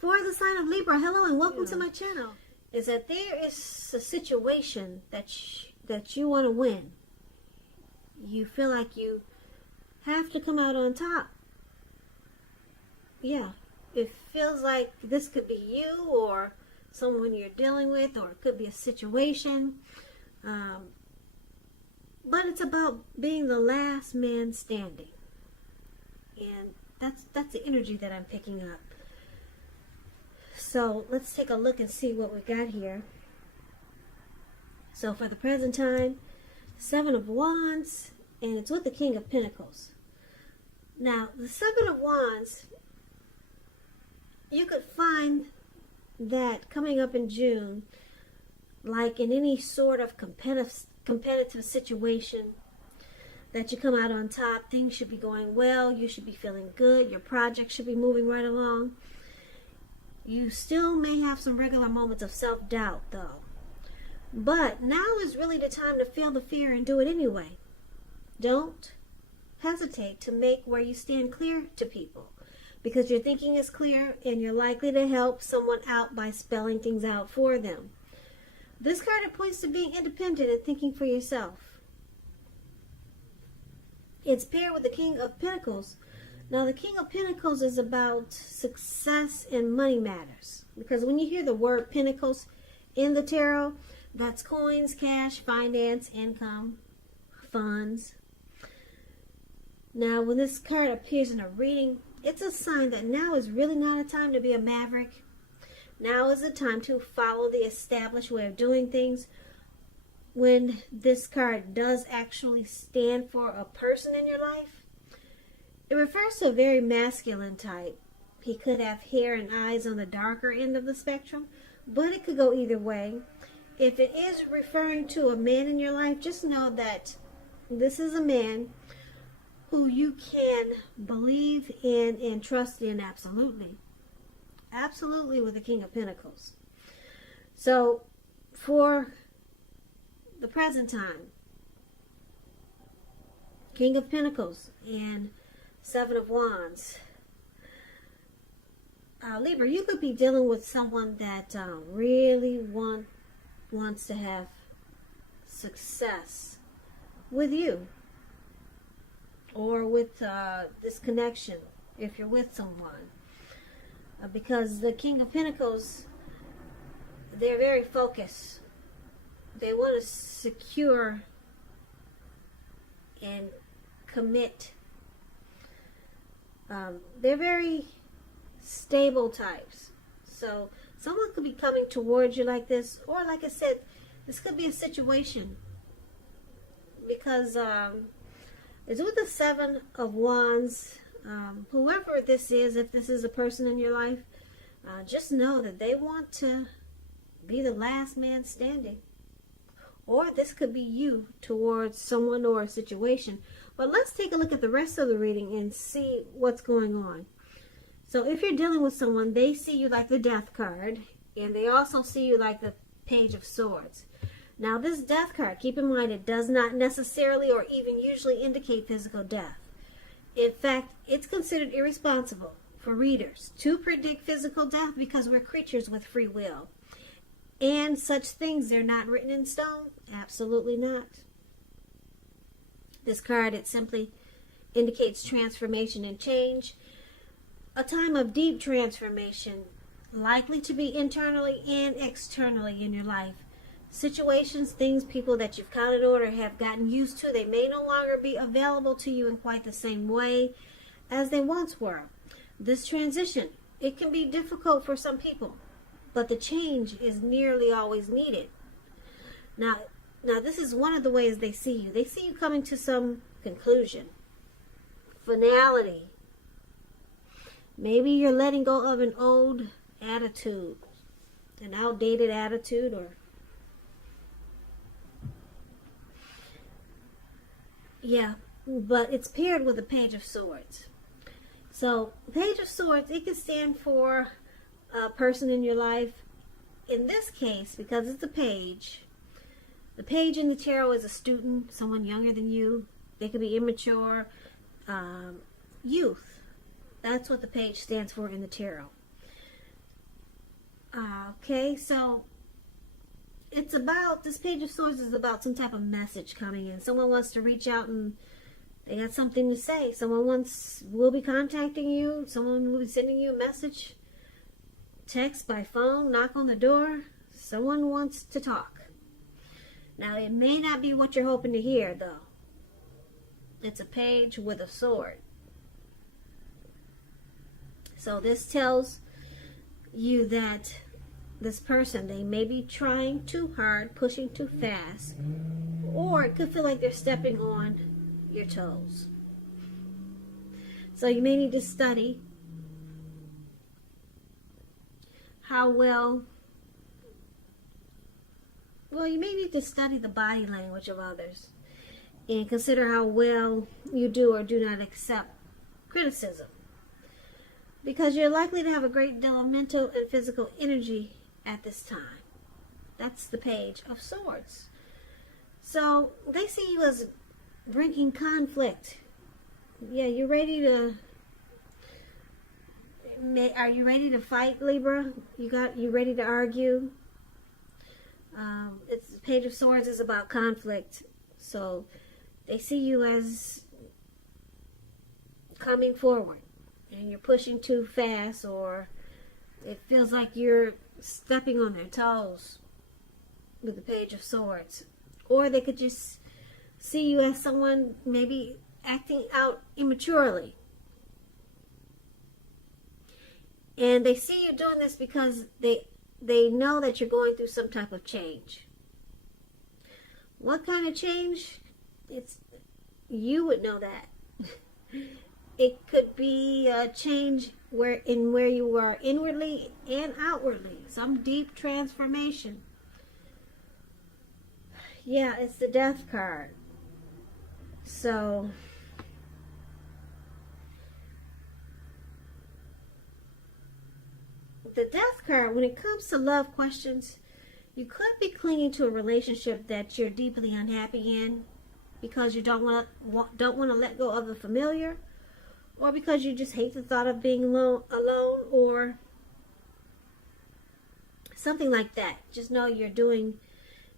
For the sign of Libra, hello and welcome to my channel. Is that there is a situation that you want to win. You feel like you have to come out on top. Yeah, it feels like this could be you or someone you're dealing with, or it could be a situation. But it's about being the last man standing. And that's the energy that I'm picking up. So let's take a look and see what we got here. So for the present time, 7 of Wands, and it's with the King of Pentacles. Now, the 7 of Wands, you could find that coming up in June, like in any sort of competitive situation, that you come out on top. Things should be going well. You should be feeling good. Your project should be moving right along. You still may have some regular moments of self-doubt, though. But now is really the time to feel the fear and do it anyway. Don't hesitate to make where you stand clear to people, because your thinking is clear and you're likely to help someone out by spelling things out for them. This card points to being independent and thinking for yourself. It's paired with the King of Pentacles. Now, the King of Pentacles is about success in money matters. Because when you hear the word Pentacles in the tarot, that's coins, cash, finance, income, funds. Now, when this card appears in a reading, it's a sign that now is really not a time to be a maverick. Now is the time to follow the established way of doing things. When this card does actually stand for a person in your life, it refers to a very masculine type. He could have hair and eyes on the darker end of the spectrum, but it could go either way. If it is referring to a man in your life, just know that this is a man who you can believe in and trust in absolutely. Absolutely, with the King of Pentacles. So, for the present time, King of Pentacles and 7 of Wands. Libra, you could be dealing with someone that really wants to have success with you, or with this connection if you're with someone. Because the King of Pentacles, they're very focused. They want to secure and commit. They're very stable types. So someone could be coming towards you like this, or like I said, this could be a situation, because it's with the 7 of Wands. Whoever this is, if this is a person in your life, just know that they want to be the last man standing. Or this could be you towards someone or a situation. But let's take a look at the rest of the reading and see what's going on. So if you're dealing with someone, they see you like the Death card, and they also see you like the Page of Swords. Now, this Death card, keep in mind, it does not necessarily or even usually indicate physical death. In fact, it's considered irresponsible for readers to predict physical death, because we're creatures with free will. And such things, they're not written in stone. Absolutely not. This card, it simply indicates transformation and change. A time of deep transformation, likely to be internally and externally in your life. Situations, things, people that you've counted on or have gotten used to, they may no longer be available to you in quite the same way as they once were. This transition, it can be difficult for some people, but the change is nearly always needed. Now this is one of the ways they see you. They see you coming to some conclusion, finality. Maybe you're letting go of an old attitude, an outdated attitude, or yeah, but it's paired with the Page of Swords. So, Page of Swords, it can stand for a person in your life. In this case, because it's a page, the page in the tarot is a student, someone younger than you. They could be immature, youth. That's what the page stands for in the tarot. Okay, so it's about, this Page of Swords is about some type of message coming in. Someone wants to reach out and they got something to say. Someone will be contacting you. Someone will be sending you a message, text, by phone, knock on the door. Someone wants to talk. Now, it may not be what you're hoping to hear, though. It's a page with a sword. So this tells you that this person, they may be trying too hard, pushing too fast, or it could feel like they're stepping on your toes. So you may need to study how well you may need to study the body language of others and consider how well you do or do not accept criticism, because you're likely to have a great deal of mental and physical energy at this time. That's the Page of Swords. So they see you as bringing conflict. Yeah, you're ready to. Are you ready to fight, Libra? You ready to argue? It's the Page of Swords is about conflict. So they see you as coming forward, and you're pushing too fast, or it feels like you're stepping on their toes with the Page of Swords. Or they could just see you as someone maybe acting out immaturely. And they see you doing this because they know that you're going through some type of change. What kind of change? You would know that. It could be a change where you are inwardly and outwardly. Some deep transformation. Yeah, it's the Death card. So the Death card, when it comes to love questions, you could be clinging to a relationship that you're deeply unhappy in because you don't want to let go of the familiar, or because you just hate the thought of being alone, or something like that. Just know you're doing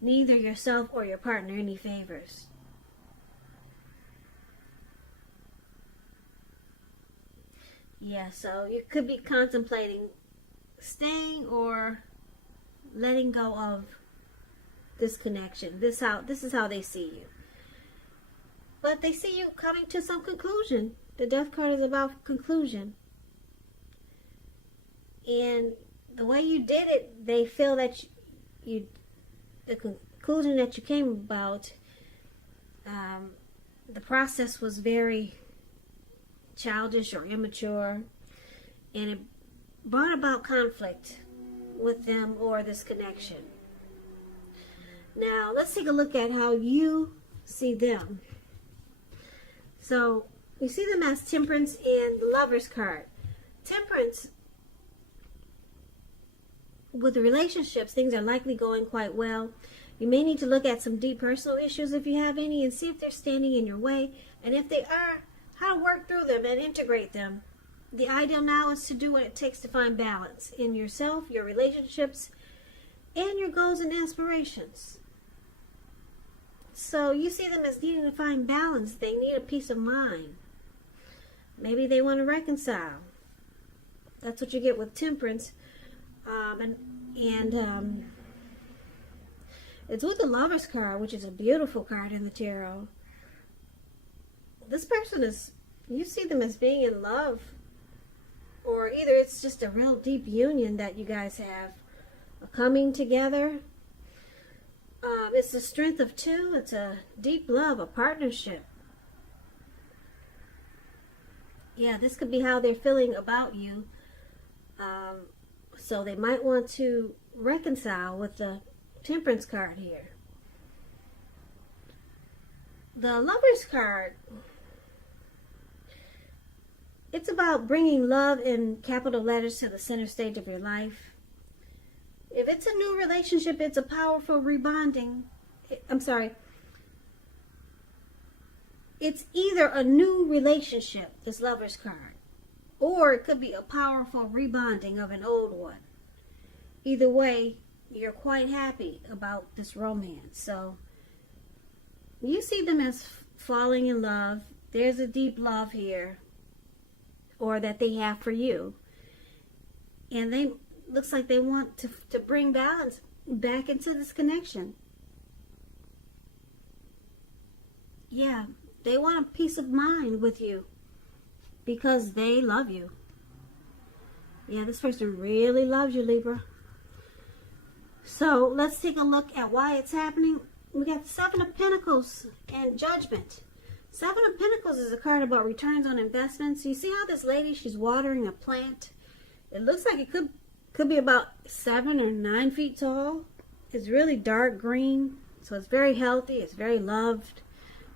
neither yourself or your partner any favors. Yeah, so you could be contemplating staying or letting go of this connection. This is how they see you. But they see you coming to some conclusion. The Death card is about conclusion. And the way you did it, they feel that the conclusion that you came about, the process was very childish or immature, and it brought about conflict with them or this connection. Now, let's take a look at how you see them. So, we see them as Temperance and the Lovers card. Temperance, with the relationships, things are likely going quite well. You may need to look at some deep personal issues if you have any, and see if they're standing in your way, and if they are, how to work through them and integrate them. The ideal now is to do what it takes to find balance in yourself, your relationships, and your goals and aspirations. So you see them as needing to find balance. They need a peace of mind. Maybe they want to reconcile. That's what you get with Temperance. It's with the Lovers card, which is a beautiful card in the tarot. This person you see them as being in love, or either it's just a real deep union that you guys have, a coming together. It's the Strength of Two. It's a deep love, a partnership. Yeah, this could be how they're feeling about you. So they might want to reconcile with the Temperance card here. The Lovers card, it's about bringing love in capital letters to the center stage of your life. If it's a new relationship, it's a powerful rebonding. It's either a new relationship, this Lovers card, or it could be a powerful rebonding of an old one. either way, you're quite happy about this romance. So you see them as falling in love. There's a deep love here, or that they have for you. And they looks like they want to bring balance back into this connection. Yeah, they want a peace of mind with you because they love you. Yeah, this person really loves you, Libra. So let's take a look at why it's happening. We got the Seven of Pentacles and Judgment. Seven of Pentacles is a card about returns on investments. You see how this lady, she's watering a plant? It looks like it could be about 7 or 9 feet tall. It's really dark green, so it's very healthy. It's very loved.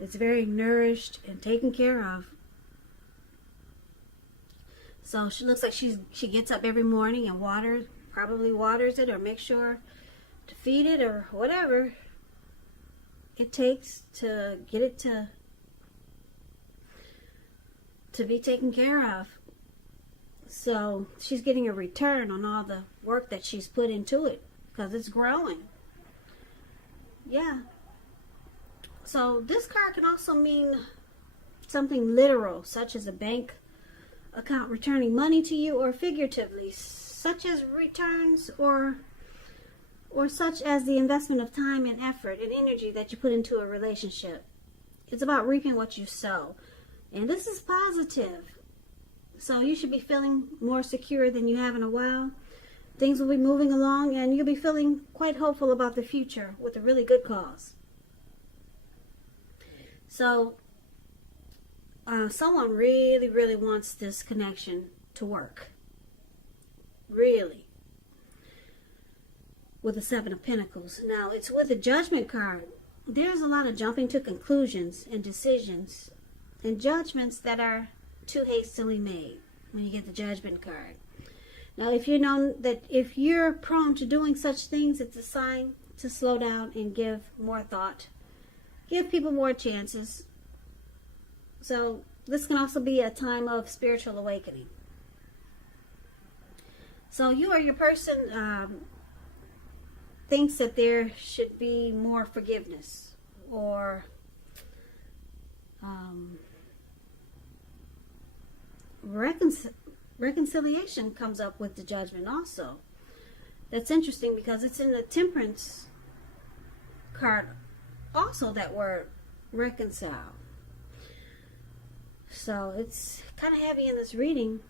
It's very nourished and taken care of. So she looks like she gets up every morning and probably waters it or makes sure to feed it or whatever it takes to get it to be taken care of. So she's getting a return on all the work that she's put into it because it's growing. Yeah. So this card can also mean something literal, such as a bank account returning money to you, or figuratively, such as returns or such as the investment of time and effort and energy that you put into a relationship. It's about reaping what you sow. And this is positive. So you should be feeling more secure than you have in a while. Things will be moving along and you'll be feeling quite hopeful about the future with a really good cause. So someone really, really wants this connection to work. Really. With the Seven of Pentacles. Now, it's with the Judgment card. There's a lot of jumping to conclusions and decisions and judgments that are too hastily made when you get the Judgment card. Now, if you know that if you're prone to doing such things, it's a sign to slow down and give more thought. Give people more chances. So this can also be a time of spiritual awakening. So you or your person thinks that there should be more forgiveness or reconciliation comes up with the Judgment also. That's interesting because it's in the Temperance card also, that word reconcile. So it's kind of heavy in this reading.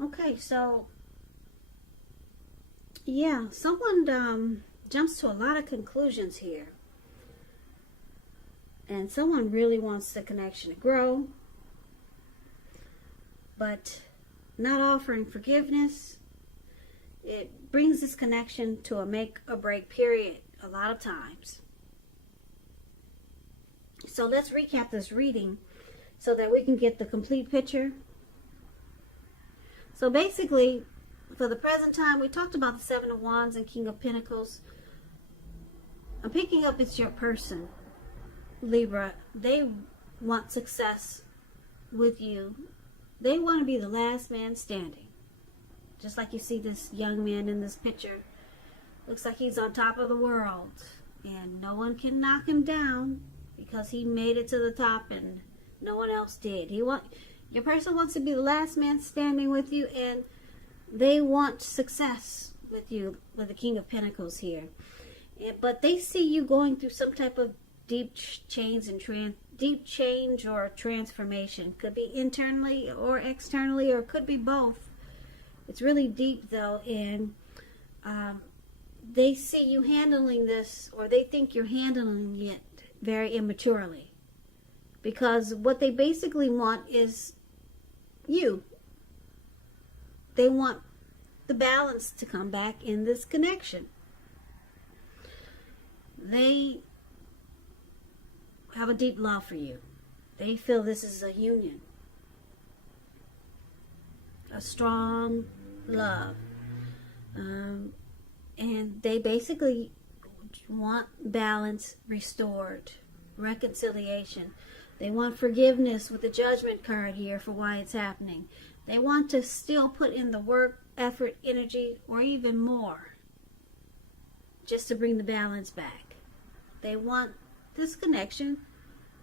Okay, so yeah, someone jumps to a lot of conclusions here. And someone really wants the connection to grow, but not offering forgiveness. It brings this connection to a make or break period a lot of times. So let's recap this reading so that we can get the complete picture. So basically, for the present time, we talked about the Seven of Wands and King of Pentacles. I'm picking up it's your person, Libra. They want success with you. They want to be the last man standing. Just like you see this young man in this picture. Looks like he's on top of the world. And no one can knock him down because he made it to the top and no one else did. Your person wants to be the last man standing with you, and they want success with you, with the King of Pentacles here. But they see you going through some type of deep change or transformation. Could be internally or externally, or could be both. It's really deep though, and they see you handling this, or they think you're handling it very immaturely. Because what they basically want is you. They want the balance to come back in this connection. They have a deep love for you. They feel this is a union. A strong love. And they basically want balance restored. Reconciliation. They want forgiveness with the Judgment card here for why it's happening. They want to still put in the work, effort, energy, or even more, just to bring the balance back. They want this connection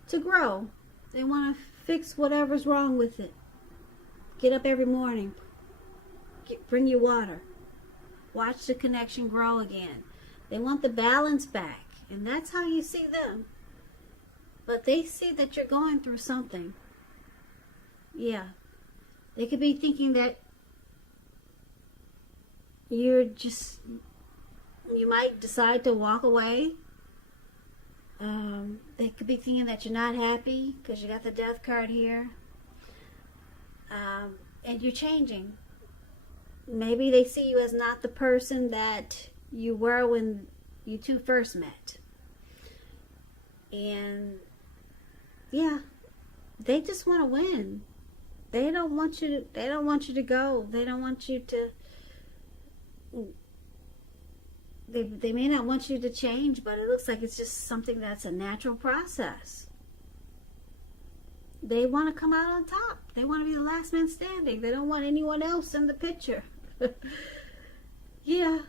to grow. They want to fix whatever's wrong with it. Get up every morning. Bring you water. Watch the connection grow again. They want the balance back. And that's how you see them. But they see that you're going through something. Yeah. They could be thinking that you might decide to walk away. They could be thinking that you're not happy because you got the death card here. And you're changing. Maybe they see you as not the person that you were when you two first met. And yeah, they just want to win. They don't want you to go. They don't want you to they may not want you to change, but it looks like it's just something that's a natural process. They want to come out on top. They want to be the last man standing. They don't want anyone else in the picture. Yeah.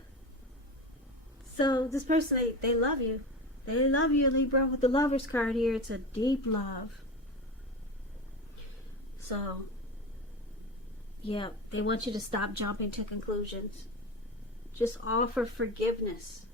So this person, they love you. They love you, Libra. With the Lover's card here, it's a deep love. So, yeah, they want you to stop jumping to conclusions. Just offer forgiveness.